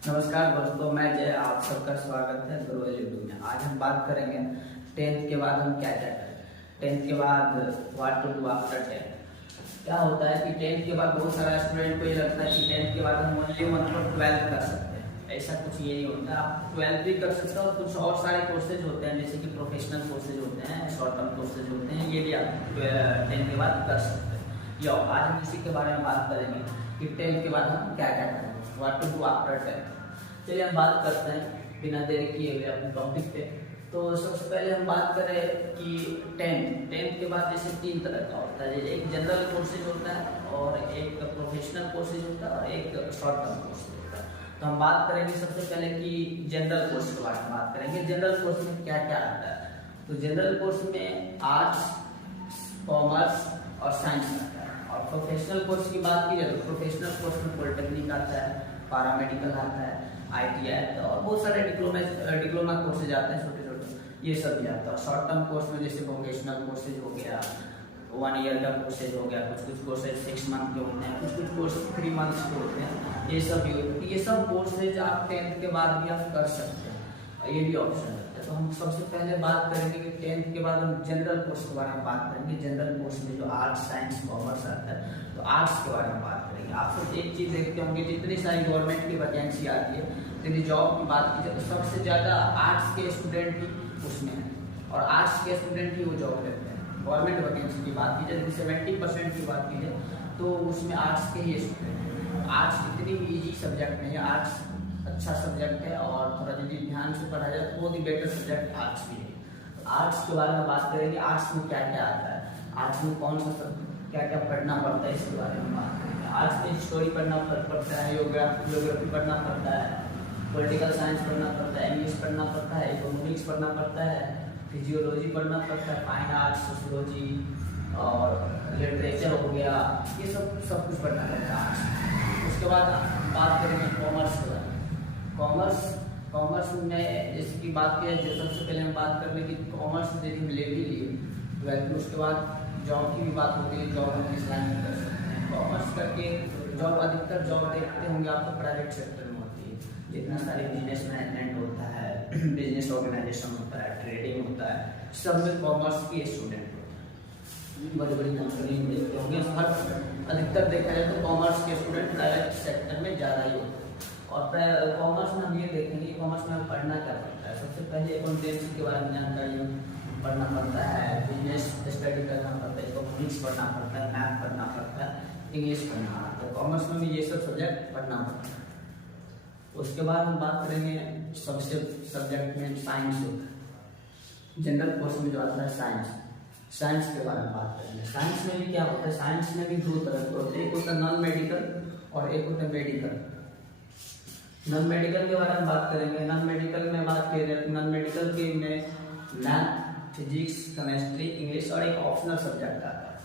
नमस्कार दोस्तों, मैं जय, आप सबका स्वागत है ग्रो एजुकेशन में। आज हम बात करेंगे टेंथ के बाद हम क्या क्या करें। टेंथ के बाद what to do after tenth. क्या होता है कि टेंथ के बाद बहुत सारा स्टूडेंट को ये लगता है कि टेंथ के बाद हम ओनली मतलब 12th कर सकते हैं। ऐसा कुछ ये नहीं होता, आप 12th भी कर सकते हो। कुछ और सारे कोर्सेज होते हैं जैसे कि प्रोफेशनल कोर्सेज होते हैं, शॉर्ट टर्म कोर्सेज होते हैं, ये भी आप 10th के बाद कर सकते हैं। या आज हम इसी के बारे में बात करेंगे कि 10th के बाद हम क्या क्या करें, what to do after 10th। चलिए हम बात करते हैं बिना देरी किए हुए अपने टॉपिक पे। तो सबसे पहले हम बात करें कि टेंथ के बाद जैसे 3 तरह का होता है। एक जनरल कोर्सेज होता है और एक प्रोफेशनल कोर्सेज होता है और एक शॉर्ट टर्म कोर्सेज होता है। तो हम बात करेंगे सबसे पहले कि जनरल कोर्स के बारे में बात करेंगे। जनरल कोर्स में क्या क्या आता है। तो जनरल कोर्स में आर्ट्स, कॉमर्स और साइंस आता है। और प्रोफेशनल कोर्स की बात की जाए तो प्रोफेशनल कोर्स में पॉलिटेक्निक आता है, पैरामेडिकल आता है, ITI आता है और बहुत सारे डिप्लोमा कोर्सेज आते हैं छोटे छोटे, ये सब भी आता है। शॉर्ट टर्म कोर्स में जैसे वोकेशनल कोर्सेज हो गया, 1 ईयर का कोर्सेज हो गया, कुछ कोर्सेज 6 मंथ के होते हैं, कुछ कोर्स 3 मंथ्स के होते हैं, ये सब भी होते हैं। ये सब कोर्सेज आप 10th के बाद भी आप कर सकते हैं, ये भी ऑप्शन है। तो हम सबसे पहले बात करेंगे कि 10th के बाद हम जनरल कोर्स के बारे में बात करेंगे। जनरल कोर्स में जो आर्ट्स, साइंस, कॉमर्स आता है, तो आर्ट्स के बारे में बात करेंगे। आप सब एक चीज देखते होंगे, जितनी सारी गवर्नमेंट की वैकेंसी आती है, यदि जॉब की बात की जाए तो सबसे ज्यादा आर्ट्स के स्टूडेंट ही उसमें है और आर्ट्स के स्टूडेंट ही वो जॉब लेते हैं। गवर्नमेंट वैकेंसी की बात की जाए, यदि 70% की बात की जाए तो उसमें आर्ट्स के ही स्टूडेंट हैं। आर्ट्स इतनी भी ईजी सब्जेक्ट नहीं है, आर्ट्स अच्छा सब्जेक्ट है और थोड़ा यदि ध्यान से पढ़ा जाए तो बहुत ही बेटर सब्जेक्ट आर्ट्स भी है। तो आर्ट्स के बारे में बात करेंगे। आर्ट्स में क्या क्या आता है, आर्ट्स में कौन सा क्या क्या पढ़ना पड़ता है, इसके बारे में बात करेंगे। आर्ट्स में हिस्टोरी पढ़ना पड़ता है, ज्योग्राफी पढ़ना पड़ता है, पॉलिटिकल साइंस पढ़ना पड़ता है, इंग्लिश पढ़ना पड़ता है, इकोनॉमिक्स पढ़ना पड़ता है, फिजियोलॉजी पढ़ना पड़ता है, फाइन आर्ट्स, सोशियोलॉजी और लिटरेचर हो गया, ये सब कुछ पढ़ना पड़ता है आर्ट्स। उसके बाद बात करेंगे कॉमर्स के बारे में। कॉमर्स में जैसे कि बात की जाए, सबसे पहले हम बात कर लें कि कॉमर्स यदि हम ले भी लिए 12th, उसके बाद जॉब की भी बात होती है। जॉब हम किस लाइन में कर सकते हैं, कॉमर्स करके जॉब, अधिकतर जॉब देखते होंगे आपको प्राइवेट सेक्टर में होती है। जितना सारे बिजनेस मैनेजमेंट होता है, बिजनेस ऑर्गेनाइजेशन होता है, ट्रेडिंग होता है, सब में कॉमर्स की स्टूडेंट बड़ी बड़ी कंपनी में देखते होंगे। हर अधिकतर देखा जाए तो कॉमर्स के स्टूडेंट प्राइवेट सेक्टर में ज़्यादा ही होते हैं। और कॉमर्स में हम ये देखेंगे, कॉमर्स में पढ़ना क्या पड़ता है। सबसे पहले अकाउंटेंसी के बारे में जानकारी पढ़ना पड़ता है, बिजनेस स्टडी करना पड़ता है, इकोनॉमिक्स पढ़ना पड़ता है, मैथ पढ़ना पड़ता है, इंग्लिश पढ़ना पड़ता है। कॉमर्स में भी ये सब सब्जेक्ट पढ़ना पड़ता है। उसके बाद हम बात करेंगे सबसे सब्जेक्ट में साइंस होता है। जनरल कोर्स में जो आता है साइंस के बारे में बात करेंगे। साइंस में भी क्या होता है, साइंस में भी 2 तरह के होते हैं, एक होता है नॉन मेडिकल और एक होता है मेडिकल। नॉन मेडिकल के बारे में बात करेंगे। नॉन मेडिकल में बात की जाए, नॉन मेडिकल के में मैथ, फिजिक्स, केमिस्ट्री, इंग्लिश और एक ऑप्शनल सब्जेक्ट आता है।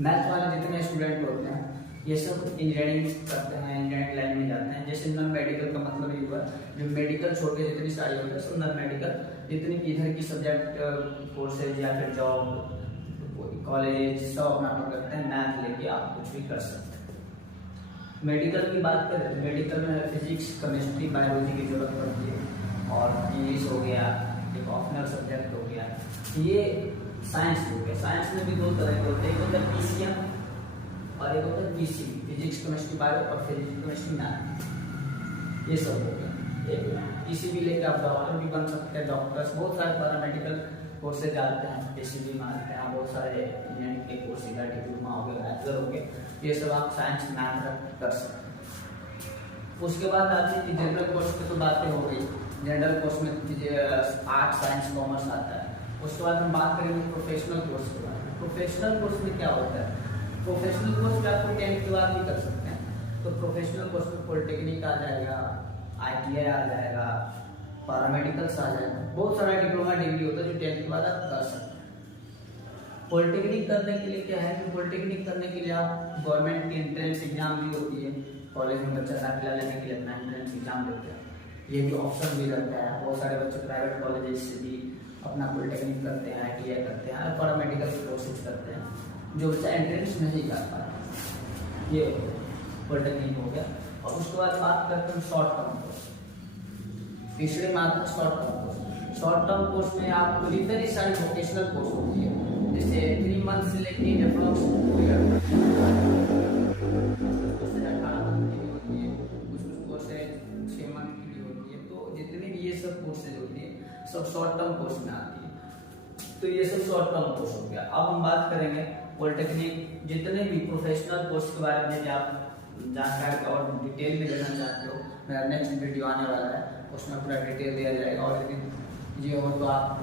मैथ वाले जितने स्टूडेंट होते हैं ये सब इंजीनियरिंग करते हैं, इंजीनियरिंग लाइन में जाते हैं। जैसे नॉन मेडिकल का मतलब ये हुआ, जो मेडिकल छोड़ के जितनी सारी होती है सब नॉन मेडिकल, जितनी इधर की सब्जेक्ट कोर्सेज या फिर जॉब, कॉलेज सब अपना करते हैं। मैथ लेके आप कुछ भी कर सकते हैं। मेडिकल की बात करें, मेडिकल में फिजिक्स, केमिस्ट्री, बायोलॉजी की जरूरत पड़ती है और इंग्लिश हो गया, एक ऑप्शनल सब्जेक्ट हो गया। ये साइंस हो गया। साइंस में भी 2 तरह के होते हैं, एक होता है PCM और एक होता है PCB, फिजिक्स, केमिस्ट्री, बायो और फिजिक्स, केमिस्ट्री, मैथ, ये सब हो गया। एक PCB लेकर आप डॉक्टर भी बन सकते हैं, डॉक्टर्स, बहुत सारे पैरामेडिकल कोर्सेज आते हैं, PCB में आते हैं, बहुत सारे इंजीनियरिंग के कोर्सेज, डिप्लोमा हो गया, बैचलर हो गया, ये सब आप साइंस मैथ कर सकते हैं। उसके बाद आती है जनरल कोर्स की तो बातें हो गई। जनरल कोर्स में आर्ट्स, साइंस, कॉमर्स आता है। उसके बाद हम बात करेंगे प्रोफेशनल कोर्स के बारे में। प्रोफेशनल कोर्स में क्या होता है, प्रोफेशनल कोर्स में आपको 10th के बाद भी कर सकते हैं। तो प्रोफेशनल कोर्स में पॉलिटेक्निक आ जाएगा, ITI आ जाएगा, पैरामेडिकल्स आ जाएगा, बहुत सारा डिप्लोमा डिग्री होता है जो 10th के बाद आप कर सकते हैं। पॉलिटेक्निक करने के लिए क्या है कि पॉलिटेक्निक करने के लिए आप गवर्नमेंट की एंट्रेंस एग्जाम भी होती है, कॉलेज में बच्चा दाखिला लेने के लिए अपना एंट्रेंस एग्जाम देते हैं, ये भी ऑप्शन भी रहता है। बहुत सारे बच्चे प्राइवेट कॉलेज से भी अपना पॉलिटेक्निक करते हैं, ITI करते हैं, पैरामेडिकल कोर्सेज करते हैं, जो बच्चा एंट्रेंस नहीं कर पाता, ये पॉलिटेक्निक हो गया। और उसके बाद बात करते हैं शॉर्ट टर्म कोर्स। तीसरी बात है short term course. Short term course में आपको इतनी सारी वोकेशनल कोर्स होती है, जैसे 3 मंथ से लेके अप्रॉक्स 2 ईयर तक, 18 मंथ की भी होती है, कुछ कोर्स 6 मंथ की भी होती है। तो जितनी भी ये सब कोर्सेज होती है सब शॉर्ट टर्म कोर्स में आती है। तो ये सब शॉर्ट टर्म कोर्स हो गया। अब हम बात करेंगे पॉलिटेक्निक जितने भी प्रोफेशनल कोर्स के बारे में, आप जानकारी और डिटेल में लेना चाहते हो, मेरा नेक्स्ट वीडियो आने वाला है, उसमें पूरा डिटेल दिया जाएगा। और यदि ये हो तो आप